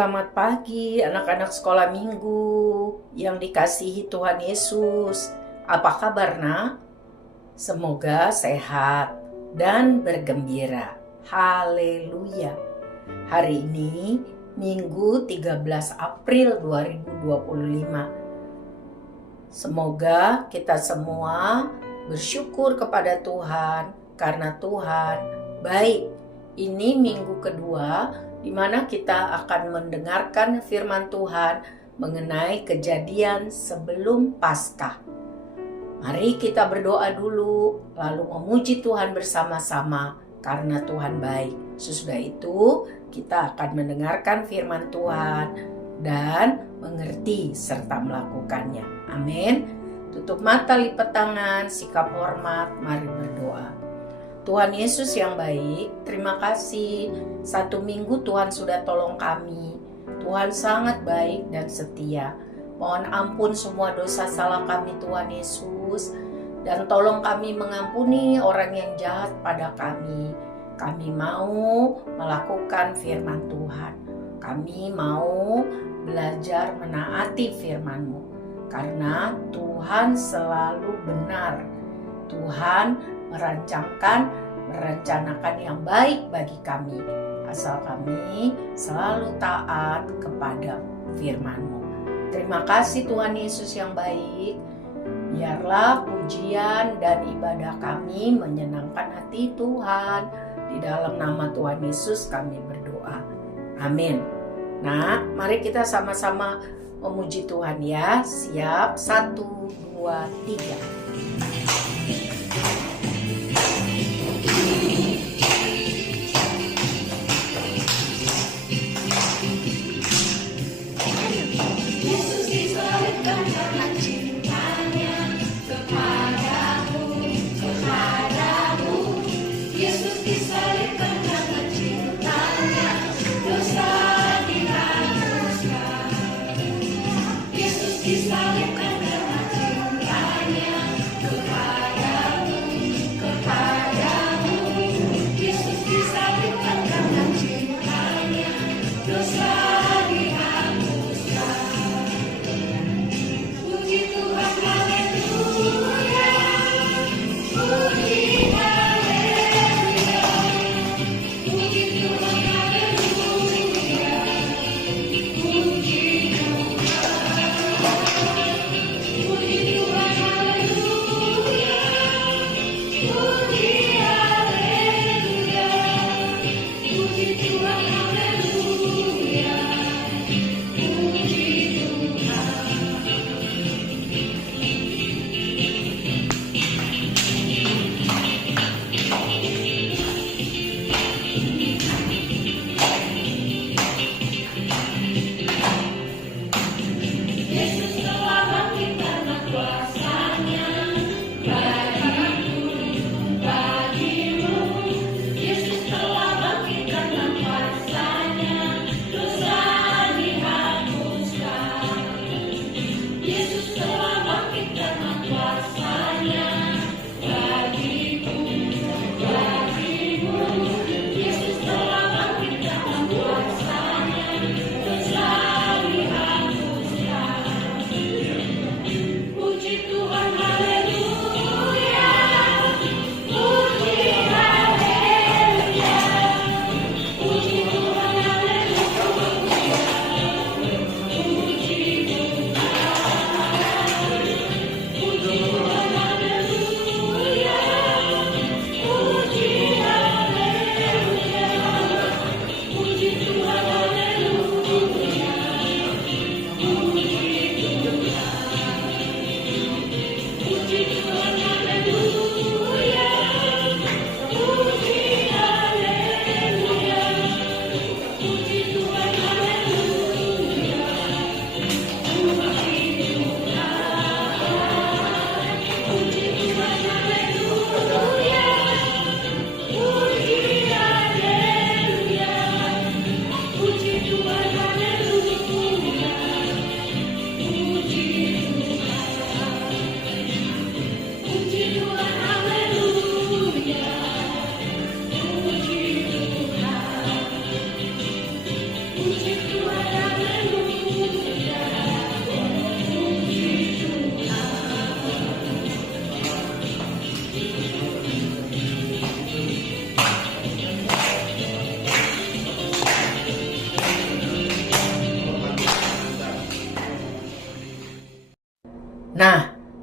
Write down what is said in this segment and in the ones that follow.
Selamat pagi anak-anak sekolah minggu yang dikasihi Tuhan Yesus. Apa kabar nak? Semoga sehat dan bergembira. Haleluya. Hari ini Minggu 13 April 2025. Semoga kita semua bersyukur kepada Tuhan karena Tuhan baik. Ini minggu kedua di mana kita akan mendengarkan firman Tuhan mengenai kejadian sebelum Paskah. Mari kita berdoa dulu, lalu memuji Tuhan bersama-sama karena Tuhan baik. Sesudah itu, kita akan mendengarkan firman Tuhan dan mengerti serta melakukannya. Amin. Tutup mata, lipat tangan, sikap hormat, mari berdoa. Tuhan Yesus yang baik, terima kasih. Satu minggu Tuhan sudah tolong kami. Tuhan sangat baik dan setia. Mohon ampun semua dosa salah kami Tuhan Yesus. Dan tolong kami mengampuni orang yang jahat pada kami. Kami mau melakukan firman Tuhan. Kami mau belajar menaati firman-Mu. Karena Tuhan selalu benar. Tuhan merencanakan yang baik bagi kami, asal kami selalu taat kepada firman-Mu. Terima kasih Tuhan Yesus yang baik. Biarlah pujian dan ibadah kami menyenangkan hati Tuhan. Di dalam nama Tuhan Yesus kami berdoa. Amin. Nah, mari kita sama-sama memuji Tuhan ya. Siap, 1, 2, 3. Disalibkan karena cintanya kepadamu.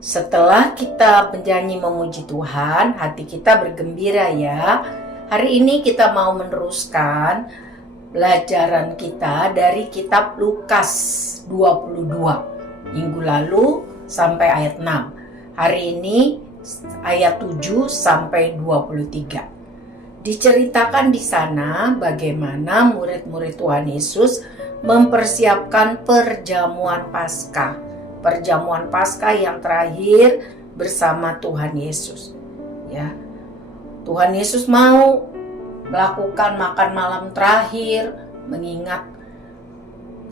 Setelah kita bernyanyi memuji Tuhan, hati kita bergembira ya. Hari ini kita mau meneruskan pelajaran kita dari kitab Lukas 22. Minggu lalu sampai ayat 6. Hari ini ayat 7 sampai 23. Diceritakan di sana bagaimana murid-murid Tuhan Yesus mempersiapkan perjamuan Paskah. Perjamuan Paskah yang terakhir bersama Tuhan Yesus. Ya. Tuhan Yesus mau melakukan makan malam terakhir, mengingat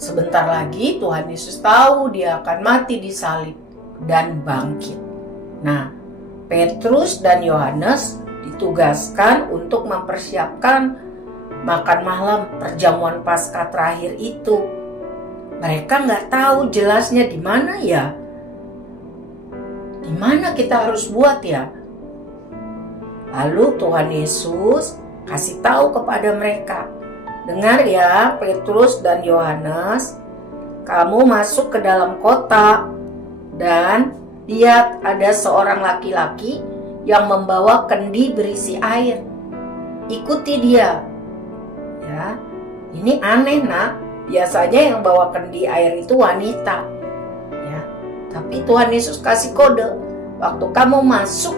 sebentar lagi Tuhan Yesus tahu dia akan mati di salib dan bangkit. Nah, Petrus dan Yohanes ditugaskan untuk mempersiapkan makan malam perjamuan Paskah terakhir itu. Mereka nggak tahu jelasnya di mana ya. Di mana kita harus buat ya? Lalu Tuhan Yesus kasih tahu kepada mereka. Dengar ya Petrus dan Yohanes, kamu masuk ke dalam kota dan lihat ada seorang laki-laki yang membawa kendi berisi air. Ikuti dia. Ya, ini aneh nak. Biasanya yang bawa kendi air itu wanita. Ya, tapi Tuhan Yesus kasih kode. Waktu kamu masuk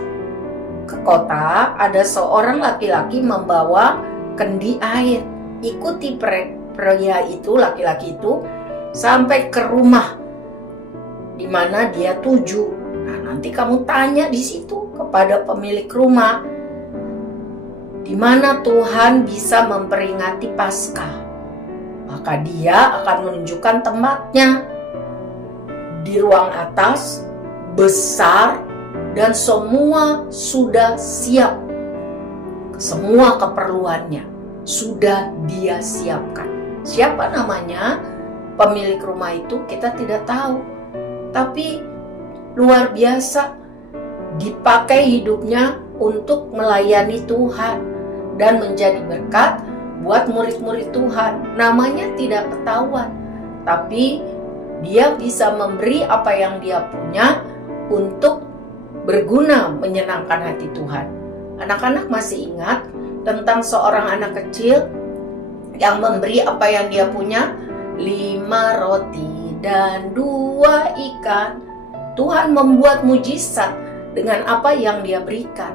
ke kota, ada seorang laki-laki membawa kendi air. Ikuti pria itu, laki-laki itu, sampai ke rumah di mana dia tuju. Nah, nanti kamu tanya di situ kepada pemilik rumah, di mana Tuhan bisa memperingati Paskah. Maka dia akan menunjukkan tempatnya di ruang atas, besar, dan semua sudah siap. Semua keperluannya sudah dia siapkan. Siapa namanya pemilik rumah itu kita tidak tahu. Tapi luar biasa, dipakai hidupnya untuk melayani Tuhan dan menjadi berkat buat murid-murid Tuhan. Namanya tidak ketahuan, tapi dia bisa memberi apa yang dia punya untuk berguna menyenangkan hati Tuhan. Anak-anak masih ingat tentang seorang anak kecil yang memberi apa yang dia punya? 5 roti dan 2 ikan. Tuhan membuat mujizat dengan apa yang dia berikan,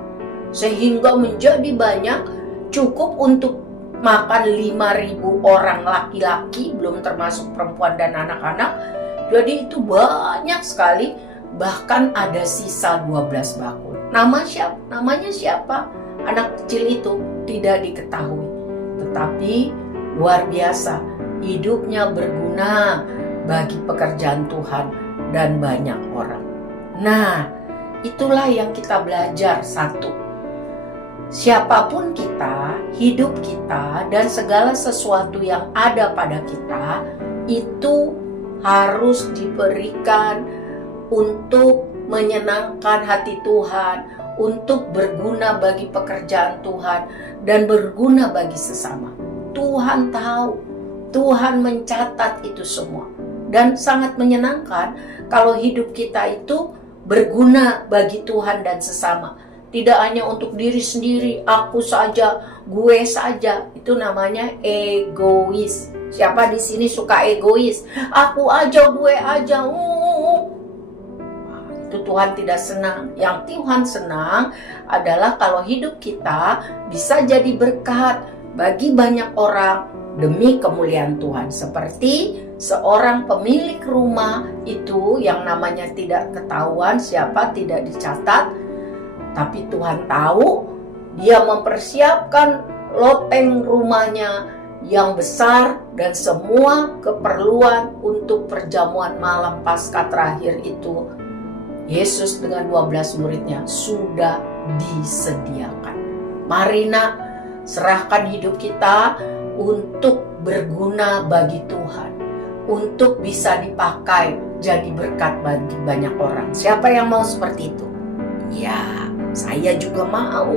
sehingga menjadi banyak, cukup untuk makan 5.000 orang laki-laki, belum termasuk perempuan dan anak-anak. Jadi itu banyak sekali, bahkan ada sisa 12 bakul. Namanya siapa? Anak kecil itu tidak diketahui. Tetapi luar biasa, hidupnya berguna bagi pekerjaan Tuhan dan banyak orang. Nah, itulah yang kita belajar. Satu, siapapun kita, hidup kita, dan segala sesuatu yang ada pada kita itu harus diberikan untuk menyenangkan hati Tuhan, untuk berguna bagi pekerjaan Tuhan, dan berguna bagi sesama. Tuhan tahu, Tuhan mencatat itu semua, dan sangat menyenangkan kalau hidup kita itu berguna bagi Tuhan dan sesama. Tidak hanya untuk diri sendiri, aku saja, gue saja. Itu namanya egois. Siapa di sini suka egois? Aku aja, gue aja. Itu Tuhan tidak senang. Yang Tuhan senang adalah kalau hidup kita bisa jadi berkat bagi banyak orang demi kemuliaan Tuhan. Seperti seorang pemilik rumah itu yang namanya tidak ketahuan, siapa, tidak dicatat. Tapi Tuhan tahu, dia mempersiapkan loteng rumahnya yang besar dan semua keperluan untuk perjamuan malam Paskah terakhir itu. Yesus dengan 12 muridnya sudah disediakan. Mari nak, serahkan hidup kita untuk berguna bagi Tuhan, untuk bisa dipakai jadi berkat bagi banyak orang. Siapa yang mau seperti itu? Ya, saya juga mau.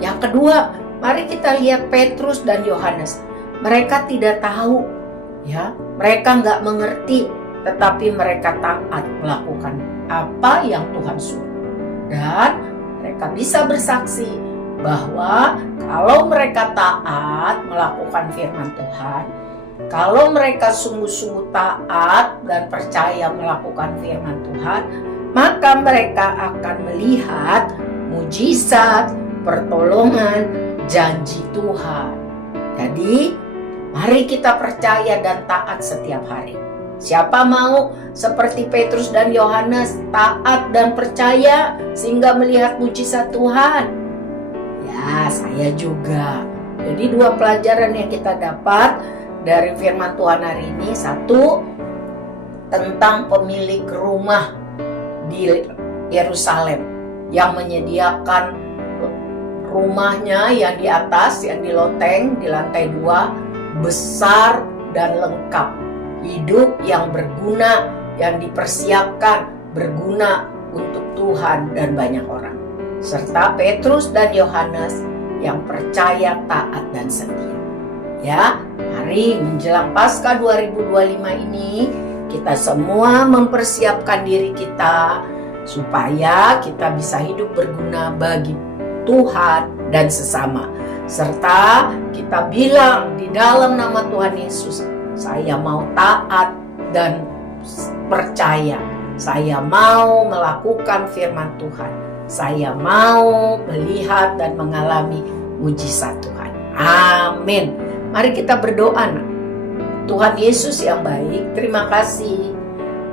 Yang kedua, mari kita lihat Petrus dan Yohanes. Mereka tidak tahu, ya, mereka nggak mengerti tetapi mereka taat melakukan apa yang Tuhan suruh. Dan mereka bisa bersaksi bahwa kalau mereka taat melakukan firman Tuhan, kalau mereka sungguh-sungguh taat dan percaya melakukan firman Tuhan, maka mereka akan melihat mujizat, pertolongan, janji Tuhan. Jadi, mari kita percaya dan taat setiap hari. Siapa mau seperti Petrus dan Yohanes taat dan percaya sehingga melihat mujizat Tuhan? Ya, saya juga. Jadi 2 pelajaran yang kita dapat dari firman Tuhan hari ini. 1, tentang pemilik rumah di Yerusalem yang menyediakan rumahnya yang di atas, yang di loteng, di lantai 2, besar dan lengkap. Hidup yang berguna, yang dipersiapkan berguna untuk Tuhan dan banyak orang. Serta Petrus dan Yohanes yang percaya, taat, dan setia. Ya, mari menjelang Paskah 2025 ini, kita semua mempersiapkan diri kita supaya kita bisa hidup berguna bagi Tuhan dan sesama. Serta kita bilang di dalam nama Tuhan Yesus, saya mau taat dan percaya. Saya mau melakukan firman Tuhan. Saya mau melihat dan mengalami mujizat Tuhan. Amin. Mari kita berdoa. Tuhan Yesus yang baik, terima kasih.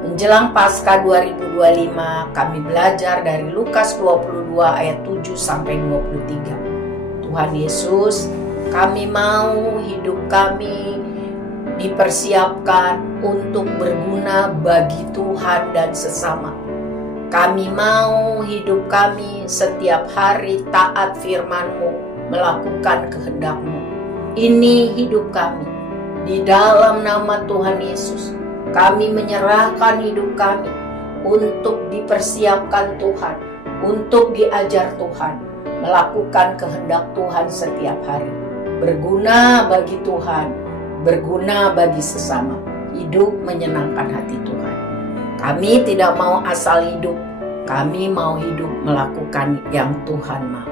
Menjelang Paskah 2025, kami belajar dari Lukas 22 ayat 7 sampai 23. Tuhan Yesus, kami mau hidup kami dipersiapkan untuk berguna bagi Tuhan dan sesama. Kami mau hidup kami setiap hari taat firman-Mu, melakukan kehendak-Mu. Ini hidup kami. Di dalam nama Tuhan Yesus, kami menyerahkan hidup kami untuk dipersiapkan Tuhan, untuk diajar Tuhan, melakukan kehendak Tuhan setiap hari. Berguna bagi Tuhan, berguna bagi sesama, hidup menyenangkan hati Tuhan. Kami tidak mau asal hidup, kami mau hidup melakukan yang Tuhan mau.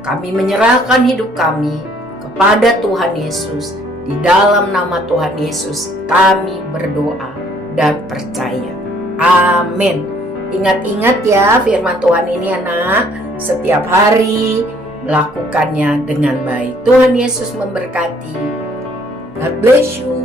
Kami menyerahkan hidup kami kepada Tuhan Yesus. Di dalam nama Tuhan Yesus kami berdoa dan percaya. Amin. Ingat-ingat ya firman Tuhan ini anak, setiap hari melakukannya dengan baik. Tuhan Yesus memberkati. God bless you.